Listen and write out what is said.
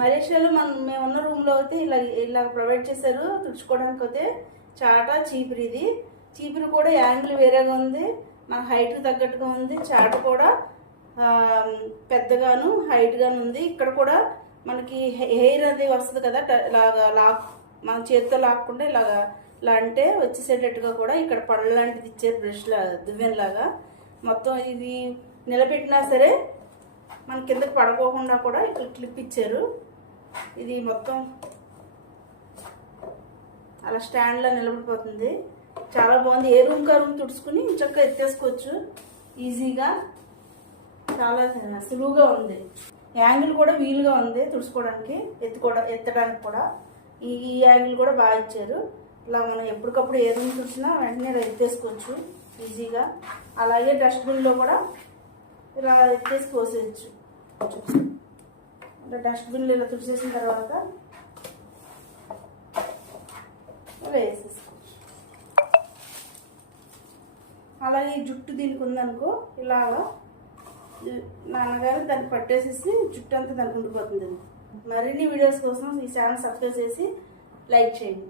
మలేషియాలో మేమున్న రూమ్లో అయితే ఇలా ప్రొవైడ్ చేశారు. తుడుచుకోవడానికి అయితే చాట చీపురు. ఇది చీపురు కూడా యాంగిల్ వేరేగా ఉంది, మన హైట్కి తగ్గట్టుగా ఉంది. చాట కూడా పెద్దగాను హైట్గాను ఉంది. ఇక్కడ కూడా మనకి హెయిర్ అది వస్తుంది కదా, ఇలాగా మన చేతితో లాక్కుండా ఇలా అంటే వచ్చేసేటట్టుగా కూడా ఇక్కడ పళ్ళ లాంటిది ఇచ్చారు, బ్రష్ దువ్వెనలాగా. మొత్తం ఇది నిలబెట్టినా సరే మన కిందకి పడుకోకుండా కూడా ఇక్కడ క్లిప్ ఇచ్చారు. ఇది మొత్తం అలా స్టాండ్లో నిలబడిపోతుంది. చాలా బాగుంది. ఏ రూమ్ కా రూమ్ తుడుచుకుని చక్కగా ఎత్తేసుకోవచ్చు ఈజీగా. చాలా సులువుగా ఉంది. యాంగిల్ కూడా వీలుగా ఉంది తుడుచుకోవడానికి, ఎత్తడానికి కూడా. ఈ యాంగిల్ కూడా బాగా ఇచ్చారు. ఇలా మనం ఎప్పటికప్పుడు ఏ రూమ్ తుడిచినా వెంటనే ఇలా ఎత్తేసుకోవచ్చు ఈజీగా. అలాగే డస్ట్బిన్లో కూడా ఇలా ఎత్తేసి పోసేయచ్చు. ఇలా డస్ట్బిన్లో ఇలా తుడిచేసిన తర్వాత ఇలా వేసేసుకోవచ్చు. అలాగే జుట్టు దీనికి ఉందనుకో, ఇలాగా నాన్నగారు దాన్ని పట్టేసేసి జుట్టు అంతా దానికి ఉండిపోతుంది. మరిన్ని వీడియోస్ కోసం ఈ ఛానల్ సబ్స్క్రైబ్ చేసి లైక్ చేయండి.